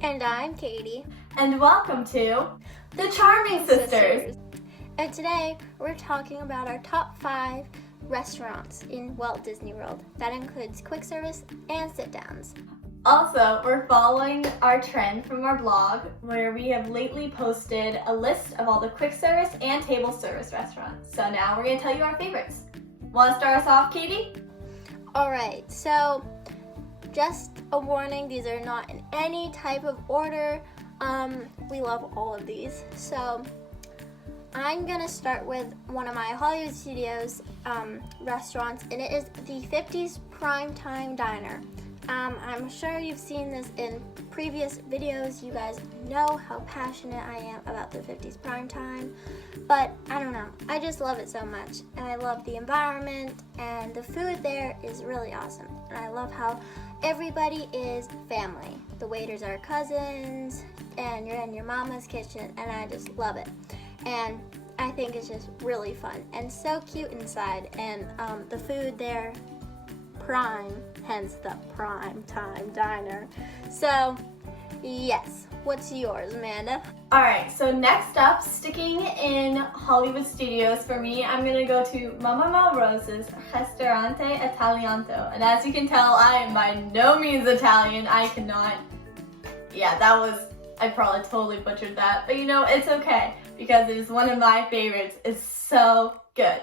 And I'm Katie. And welcome to The Charming Sisters. And today we're talking about our top 5 restaurants in Walt Disney World. That includes quick service and sit-downs. Also, we're following our trend from our blog where we have lately posted a list of all the quick service and table service restaurants. So now we're going to tell you our favorites. Want to start us off, Katie? Alright, so just a warning, these are not in any type of order. We love all of these. So I'm going to start with one of my Hollywood Studios restaurants, and it is the 50s Primetime Diner. I'm sure you've seen this in previous videos. You guys know how passionate I am about the 50s Primetime, but I don't know. I just love it so much, and I love the environment, and the food there is really awesome. And I love how everybody is family. The waiters are cousins, and you're in your mama's kitchen, and I just love it. And I think it's just really fun and so cute inside, and the food there, prime, hence the Prime Time Diner. So yes, what's yours, Amanda? Alright, so next up, sticking in Hollywood Studios, for me, I'm going to go to Mama Melrose's Ristorante Italiano. And as you can tell, I am by no means Italian. I probably totally butchered that. But you know, it's okay because it is one of my favorites. It's so good.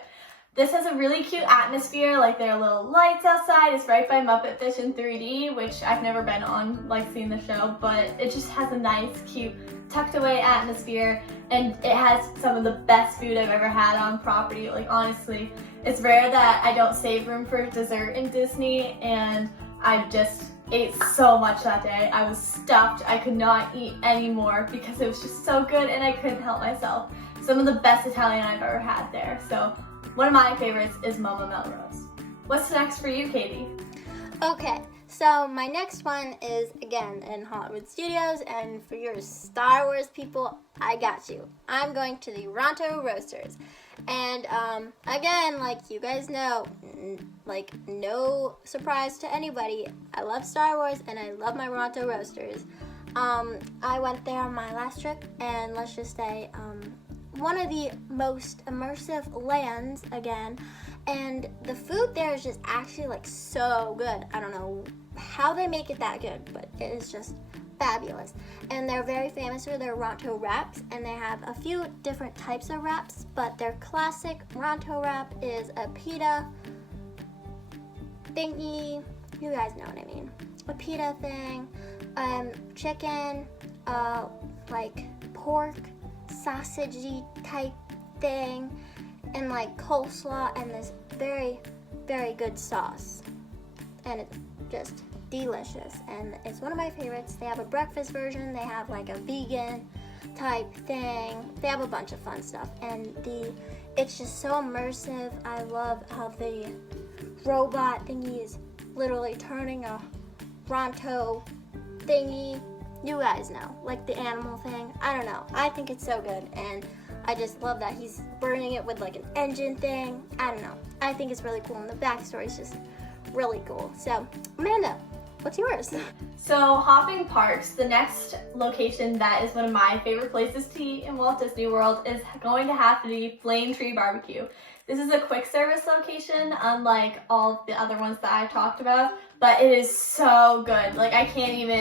This has a really cute atmosphere, like there are little lights outside. It's right by Muppet Fish in 3D, which I've never been on, like seeing the show, but it just has a nice, cute, tucked away atmosphere, and it has some of the best food I've ever had on property. Like honestly, it's rare that I don't save room for dessert in Disney, and I just ate so much that day. I was stuffed. I could not eat anymore because it was just so good and I couldn't help myself. Some of the best Italian I've ever had there. So one of my favorites is Mama Melrose. What's next for you, Katie? Okay, so my next one is, again, in Hollywood Studios, and for your Star Wars people, I got you. I'm going to the Ronto Roasters. And again, like you guys know, like no surprise to anybody, I love Star Wars and I love my Ronto Roasters. I went there on my last trip, and let's just say one of the most immersive lands again, and the food there is just actually like so good. I don't know how they make it that good, but it is just fabulous. And they're very famous for their Ronto wraps, and they have a few different types of wraps, but their classic Ronto wrap is a pita thingy, you guys know what I mean, a pita thing, chicken, like pork, sausagey type thing, and like coleslaw, and this very, very good sauce, and it's just delicious, and it's one of my favorites. They have a breakfast version, they have like a vegan type thing, they have a bunch of fun stuff, and it's just so immersive. I love how the robot thingy is literally turning a Ronto thingy. You guys know, like the animal thing. I don't know. I think it's so good, and I just love that he's burning it with like an engine thing. I don't know. I think it's really cool, and the backstory is just really cool. So, Amanda, what's yours? So, hopping parks, the next location that is one of my favorite places to eat in Walt Disney World is going to have to be Tree BBQ. This is a quick service location, unlike all the other ones that I've talked about, but it is so good. Like I can't even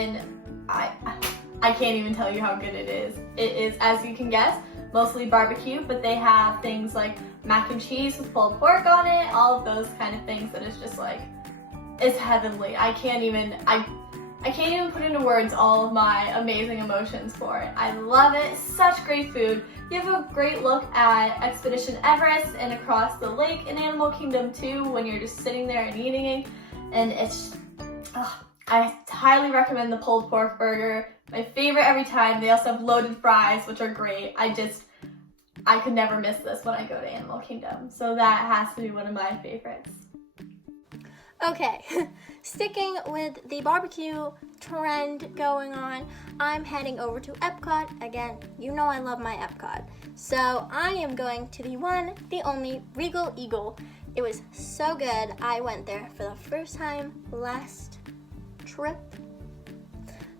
tell you how good it is. It is, as you can guess, mostly barbecue, but they have things like mac and cheese with pulled pork on it, all of those kind of things that is just like, it's heavenly. I can't even put into words all of my amazing emotions for it. I love it. Such great food. You have a great look at Expedition Everest and across the lake in Animal Kingdom too when you're just sitting there and eating it. And it's, I highly recommend the pulled pork burger. My favorite every time. They also have loaded fries, which are great. I could never miss this when I go to Animal Kingdom. So that has to be one of my favorites. Okay, sticking with the barbecue trend going on, I'm heading over to Epcot. Again, you know I love my Epcot. So I am going to the one, the only Regal Eagle. It was so good. I went there for the first time last trip.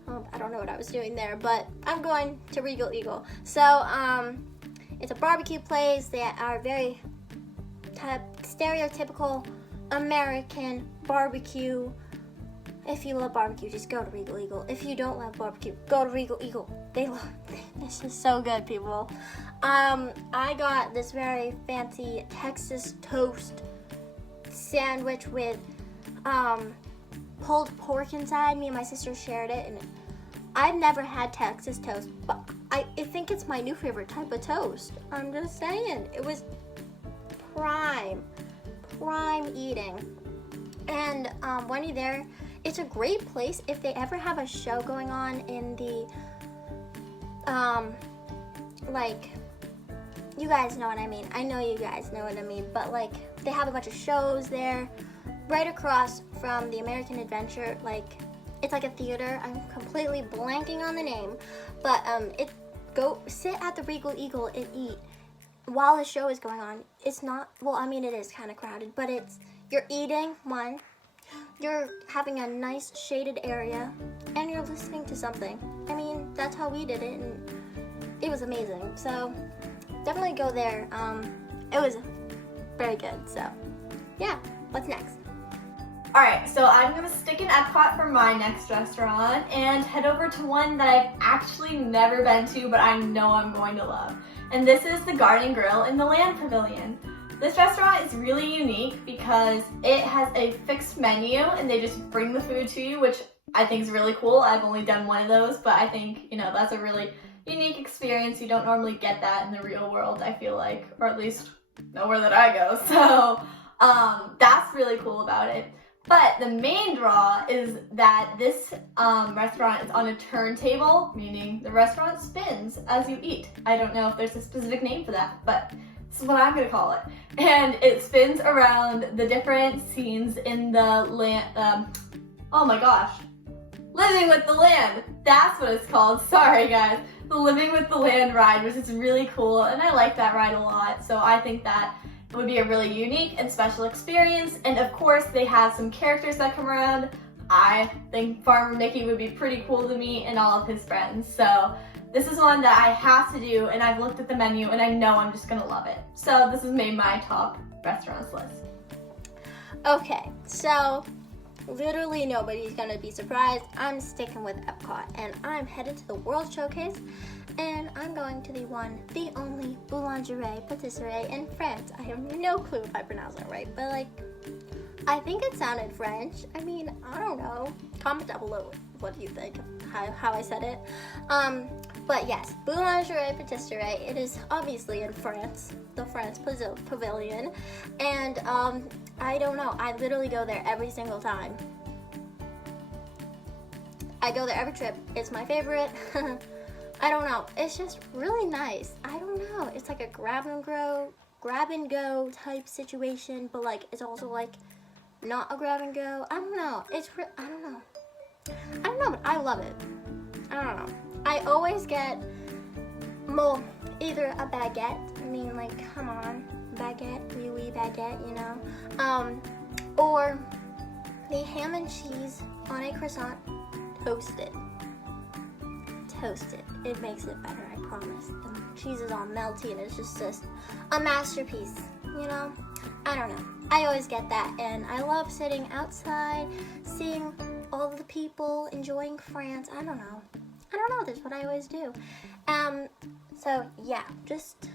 I don't know what I was doing there, but I'm going to Regal Eagle. So, it's a barbecue place. They are very stereotypical American barbecue. If you love barbecue, just go to Regal Eagle. If you don't love barbecue, go to Regal Eagle. This is so good, people. I got this very fancy Texas toast sandwich with pulled pork inside. Me and my sister shared it, and I've never had Texas toast, but I think it's my new favorite type of toast. I'm just saying, it was prime eating. And when you're there, it's a great place if they ever have a show going on in the, like, you guys know what I mean. I know you guys know what I mean, but like, they have a bunch of shows there, right across from the American Adventure. Like, it's like a theater. I'm completely blanking on the name, but go sit at the Regal Eagle and eat while the show is going on. It's not, well, I mean, it is kind of crowded, but you're eating, one, you're having a nice shaded area, and you're listening to something. I mean, that's how we did it, and it was amazing. So definitely go there. It was very good. So yeah, what's next? Alright, so I'm going to stick in Epcot for my next restaurant and head over to one that I've actually never been to, but I know I'm going to love. And this is the Garden Grill in the Land Pavilion. This restaurant is really unique because it has a fixed menu and they just bring the food to you, which I think is really cool. I've only done one of those, but I think, that's a really unique experience. You don't normally get that in the real world, I feel like, or at least nowhere that I go. So that's really cool about it. But the main draw is that this restaurant is on a turntable, meaning the restaurant spins as you eat. I don't know if there's a specific name for that, but this is what I'm going to call it. And it spins around the different scenes in the land. Oh my gosh. Living with the Land. That's what it's called. Sorry, guys. The Living with the Land ride, which is really cool, and I like that ride a lot. So I think that it would be a really unique and special experience. And of course, they have some characters that come around. I think Farmer Mickey would be pretty cool to me and all of his friends. So this is one that I have to do, and I've looked at the menu and I know I'm just gonna love it. So this has made my top restaurants list. Okay, so literally nobody's gonna be surprised. I'm sticking with Epcot, and I'm headed to the World Showcase, and I'm going to the one, the only Lingerie Patisserie in France. I have no clue if I pronounce that right, but like, I think it sounded French. I mean, I don't know. Comment down below what do you think of how I said it. But yes, Lingerie Patisserie. It is obviously in France, the France Pavilion, and I don't know. I literally go there every single time. I go there every trip. It's my favorite. I don't know. It's just really nice. I don't know. It's like a grab and go type situation, but like it's also like not a grab and go. I don't know. I don't know, but I love it. I don't know. I always get either a baguette. I mean, like, come on, baguette, oui, baguette, or the ham and cheese on a croissant, toasted. It makes it better, I promise. The cheese is all melty and it's just a masterpiece, I don't know. I always get that, and I love sitting outside, seeing all of the people enjoying France. I don't know. That's what I always do. So yeah, just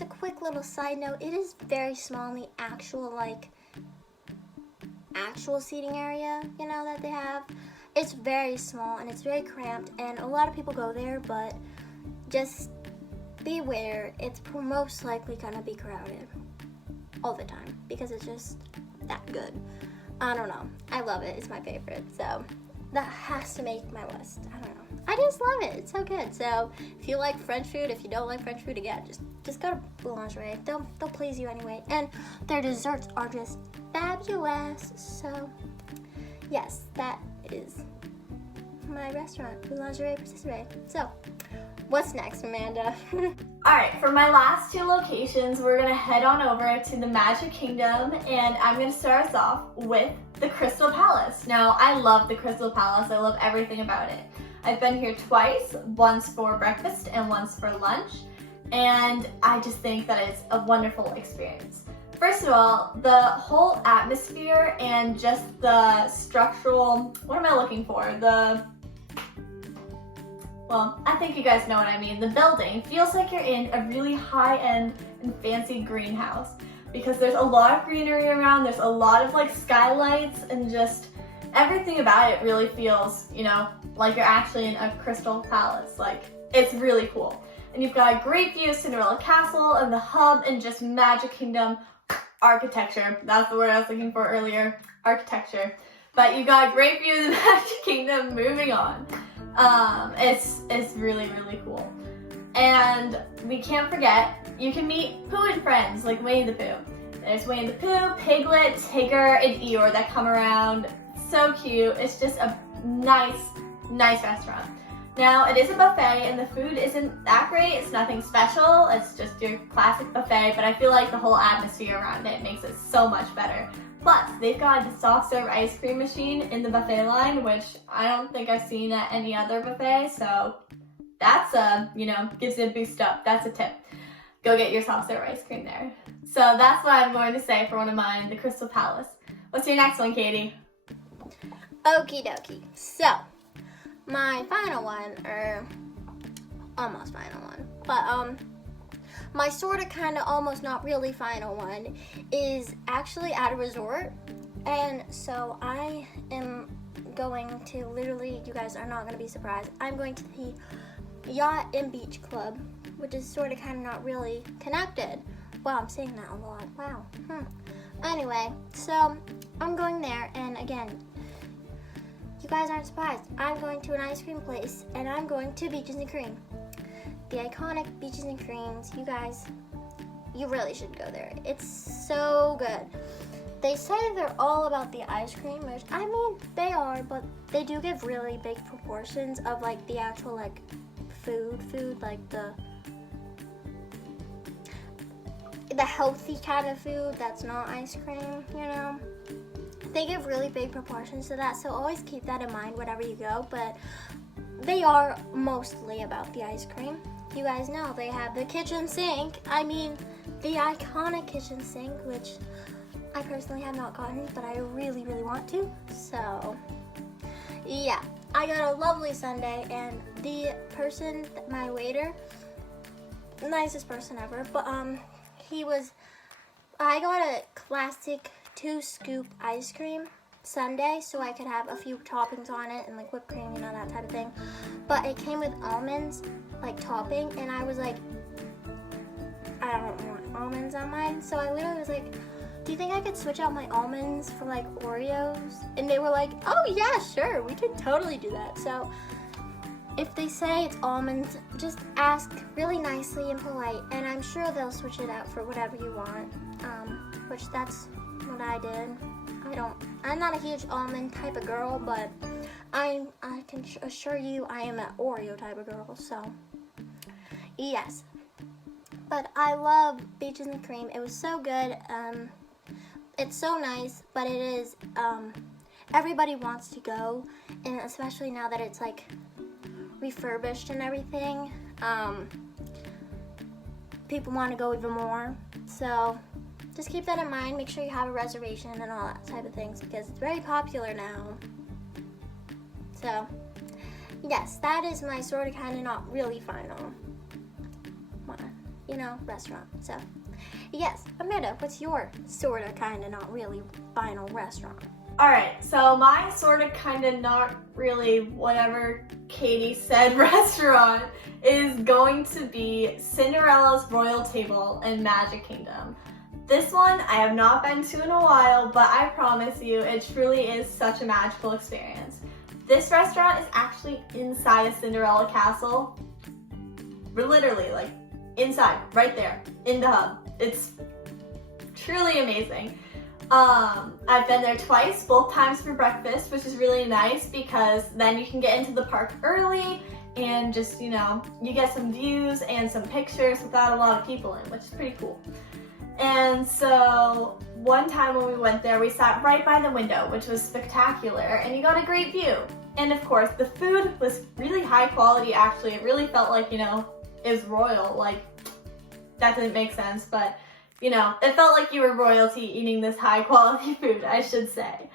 a quick little side note. It is very small in the actual seating area, that they have. It's very small and it's very cramped, and a lot of people go there, but just beware, it's most likely gonna be crowded all the time because it's just that good. I don't know. I love it. It's my favorite. So that has to make my list. I don't know. I just love it. It's so good. So if you like French food, if you don't like French food, again, just go to Boulangerie. They'll please you anyway. And their desserts are just fabulous. So yes, that is my restaurant, Lingerie Patisserie. So what's next, Amanda? Alright, for my last two locations, we're going to head on over to the Magic Kingdom, and I'm going to start us off with the Crystal Palace. Now, I love the Crystal Palace. I love everything about it. I've been here twice, once for breakfast and once for lunch, and I just think that it's a wonderful experience. First of all, the whole atmosphere and just the structural, what am I looking for? Well, I think you guys know what I mean. The building feels like you're in a really high-end and fancy greenhouse because there's a lot of greenery around, there's a lot of like skylights, and just everything about it really feels, you know, like you're actually in a crystal palace. Like, it's really cool. And you've got a great view of Cinderella Castle and the hub and just Magic Kingdom architecture. That's the word I was looking for earlier, architecture. But you've got a great view of the Magic Kingdom. Moving on. It's really, really cool. And we can't forget, you can meet Pooh and friends like Winnie the Pooh. There's Winnie the Pooh, Piglet, Tigger, and Eeyore that come around. So cute. It's just a nice restaurant. Now, it is a buffet and the food isn't that great. It's nothing special. It's just your classic buffet, but I feel like the whole atmosphere around it makes it so much better. Plus, they've got a soft serve ice cream machine in the buffet line, which I don't think I've seen at any other buffet, so that's gives it a boost up. That's a tip. Go get your soft serve ice cream there. So that's what I'm going to say for one of mine, the Crystal Palace. What's your next one, Katie? Okie dokie. So, my final one, or almost final one, but my sort of kind of almost not really final one is actually at a resort. And so I am going to literally, you guys are not going to be surprised, I'm going to the Yacht and Beach Club, which is sort of kind of not really connected. Wow, I'm saying that a lot. Wow. Anyway, so I'm going there, and again, you guys aren't surprised. I'm going to an ice cream place, and I'm going to Beaches and Cream. The iconic Beaches and Creams. You guys, you really should go there. It's so good. They say they're all about the ice cream, which, I mean, they are, but they do give really big proportions of like the actual like food, like the healthy kind of food that's not ice cream, you know. They give really big proportions to that, so always keep that in mind whenever you go, but they are mostly about the ice cream. You guys know they have the kitchen sink. I mean, the iconic kitchen sink, which I personally have not gotten, but I really, really want to. So, yeah, I got a lovely sundae, and the person, my waiter, nicest person ever, but I got a classic 2-scoop ice cream sundae, so I could have a few toppings on it and like whipped cream, you know, that type of thing. But it came with almonds, like topping, and I was like, I don't want almonds on mine. So I literally was like, do you think I could switch out my almonds for like Oreos? And they were like, oh yeah, sure, we could totally do that. So if they say it's almonds, just ask really nicely and polite, and I'm sure they'll switch it out for whatever you want, which that's what I did. I'm not a huge almond type of girl, but I can assure you I am an Oreo type of girl, so yes. But I love Beaches and Cream. It was so good. It's so nice, but it is, everybody wants to go, and especially now that it's like refurbished and everything, people want to go even more, so just keep that in mind. Make sure you have a reservation and all that type of things, because it's very popular now. So yes, that is my sort of kind of not really final, restaurant. So yes, Amanda, what's your sort of kind of not really final restaurant? Alright, so my sort of kind of not really whatever Katie said restaurant is going to be Cinderella's Royal Table in Magic Kingdom. This one I have not been to in a while, but I promise you it truly is such a magical experience. This restaurant is actually inside a Cinderella castle. We're literally like inside, right there, in the hub. It's truly amazing. I've been there twice, both times for breakfast, which is really nice because then you can get into the park early and just, you get some views and some pictures without a lot of people in, which is pretty cool. And so one time when we went there, we sat right by the window, which was spectacular, and you got a great view. And of course, the food was really high quality actually. It really felt like, you know, it was royal. Like, that didn't make sense, but, you know, it felt like you were royalty eating this high quality food, I should say.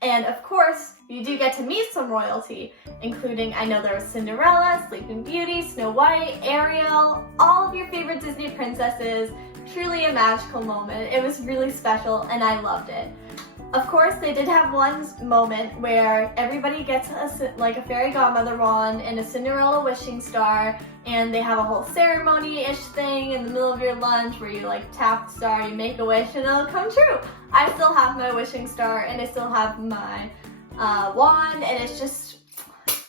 And of course, you do get to meet some royalty, including, I know there was Cinderella, Sleeping Beauty, Snow White, Ariel, all of your favorite Disney princesses. Truly a magical moment. It was really special and I loved it. Of course, they did have one moment where everybody gets a fairy godmother wand and a Cinderella wishing star, and they have a whole ceremony-ish thing in the middle of your lunch where you like tap the star, you make a wish, and it'll come true. I still have my wishing star and I still have my wand, and it's just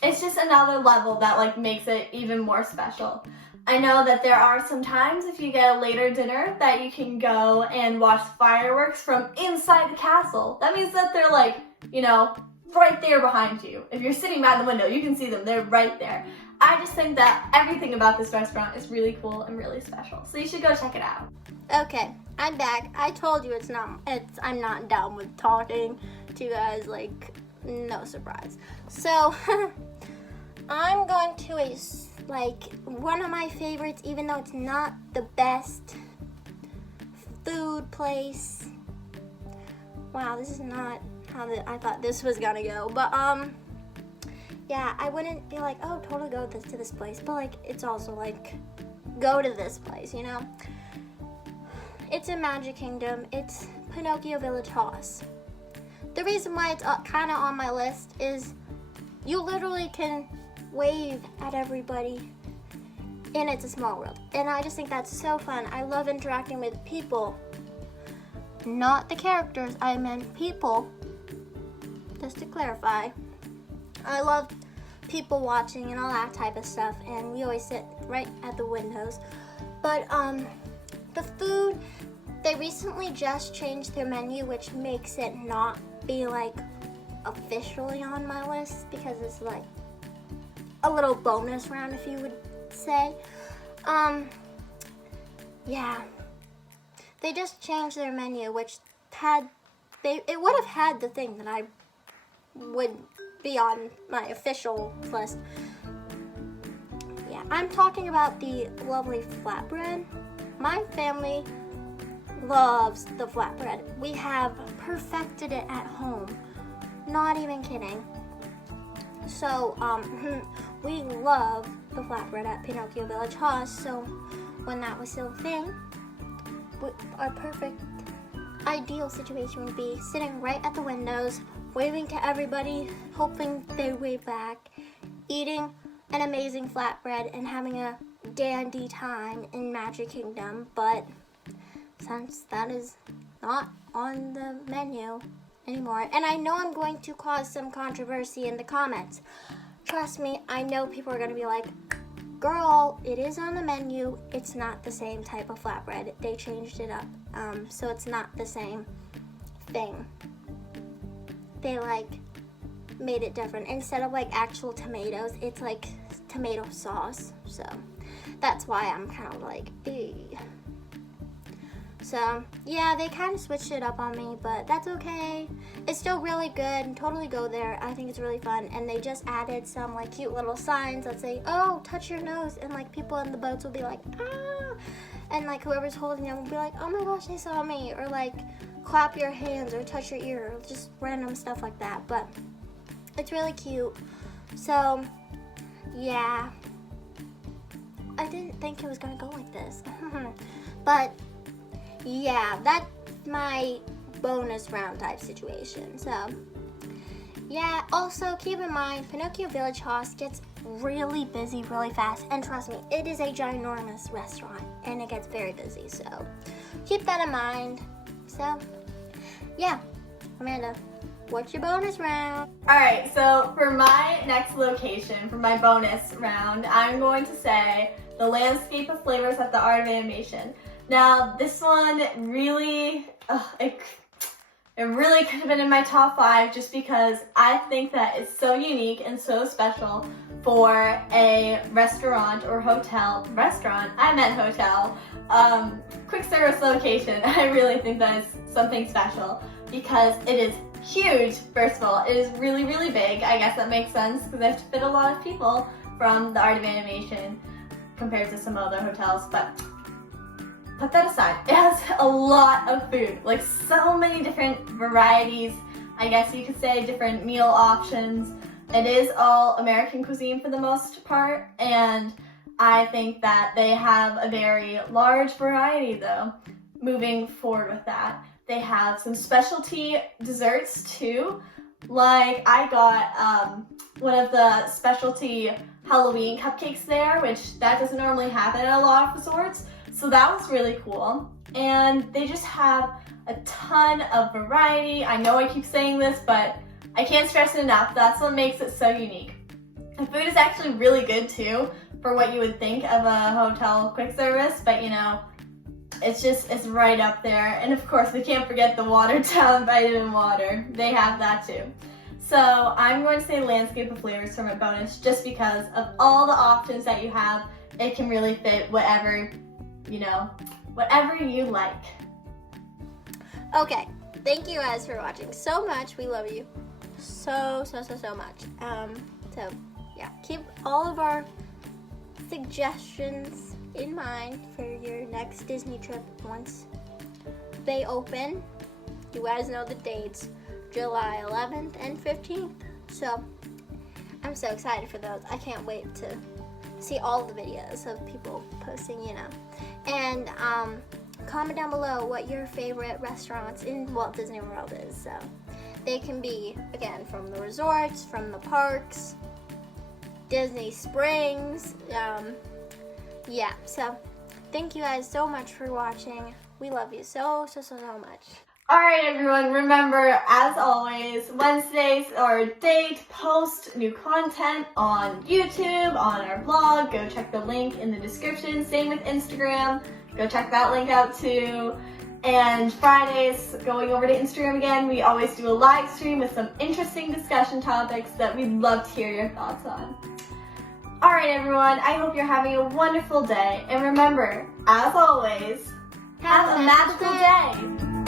another level that like makes it even more special. I know that there are some times if you get a later dinner that you can go and watch fireworks from inside the castle. That means that they're like, you know, right there behind you. If you're sitting by the window, you can see them. They're right there. I just think that everything about this restaurant is really cool and really special. So you should go check it out. Okay, I'm back. I told you I'm not down with talking to you guys, like, no surprise. So, I'm going to one of my favorites, even though it's not the best food place. Wow, this is not how I thought this was gonna go. But yeah, I wouldn't be like, oh, totally go to this place. But like, it's also like, go to this place, you know? It's in Magic Kingdom. It's Pinocchio Village Haus. The reason why it's kind of on my list is you literally can wave at everybody, and it's a small world. And I just think that's so fun. I love interacting with people, not the characters. I meant people, just to clarify. I love people watching and all that type of stuff, and we always sit right at the windows. But the food, they recently just changed their menu, which makes it not be like officially on my list, because it's like a little bonus round, if you would say. Yeah, they just changed their menu, which it would have had the thing that I would be on my official list. Yeah, I'm talking about the lovely flatbread. My family loves the flatbread. We have perfected it at home. Not even kidding. So, we love the flatbread at Pinocchio Village Haus. So, when that was still a thing, our perfect, ideal situation would be sitting right at the windows, waving to everybody, hoping they wave back, eating an amazing flatbread, and having a dandy time in Magic Kingdom. But since that is not on the menu anymore, and I know I'm going to cause some controversy in the comments. Trust me, I know people are going to be like, girl, it is on the menu. It's not the same type of flatbread. They changed it up. So it's not the same thing. They like made it different. Instead of like actual tomatoes, it's like tomato sauce. So that's why I'm kind of like, ew. So, yeah, they kind of switched it up on me, but that's okay. It's still really good, and totally go there. I think it's really fun, and they just added some, like, cute little signs that say, oh, touch your nose, and, like, people in the boats will be like, ah, and, like, whoever's holding them will be like, oh, my gosh, they saw me, or, like, clap your hands, or touch your ear, or just random stuff like that, but it's really cute. So, yeah, I didn't think it was going to go like this, but yeah, that's my bonus round type situation. So, yeah, also keep in mind, Pinocchio Village Haus gets really busy really fast. And trust me, it is a ginormous restaurant and it gets very busy. So, keep that in mind. So, yeah, Amanda, what's your bonus round? Alright, so for my next location, for my bonus round, I'm going to say the Landscape of Flavors at the Art of Animation. Now, this one really, it really could have been in my top 5 just because I think that it's so unique and so special for a restaurant or hotel, I meant hotel, quick service location. I really think that is something special because it is huge. First of all, it is really, really big. I guess that makes sense because they have to fit a lot of people from the Art of Animation compared to some other hotels, but put that aside. It has a lot of food, like so many different varieties, I guess you could say, different meal options. It is all American cuisine for the most part, and I think that they have a very large variety though. Moving forward with that, they have some specialty desserts too. Like I got one of the specialty Halloween cupcakes there, which that doesn't normally happen at a lot of resorts. So that was really cool. And they just have a ton of variety. I know I keep saying this, but I can't stress it enough. That's what makes it so unique. The food is actually really good too for what you would think of a hotel quick service, but you know, it's right up there. And of course, we can't forget the watered down vitamin water. They have that too. So I'm going to say landscape of flavors for my bonus just because of all the options that you have. It can really fit whatever, you know, whatever you like. Okay, thank you guys for watching so much. We love you so much. So yeah, keep all of our suggestions in mind for your next Disney trip once they open. You guys know the dates, July 11th and 15th. So I'm so excited for those. I can't wait to see all the videos of people posting, you know. And comment down below what your favorite restaurants in Walt Disney World is. So they can be, again, from the resorts, from the parks, Disney Springs. Yeah, so thank you guys so much for watching. We love you so much. Alright everyone, remember, as always, Wednesdays are a day to post new content on YouTube, on our blog. Go check the link in the description. Same with Instagram. Go check that link out too. And Fridays, going over to Instagram again, we always do a live stream with some interesting discussion topics that we'd love to hear your thoughts on. Alright everyone, I hope you're having a wonderful day. And remember, as always, have a magical day.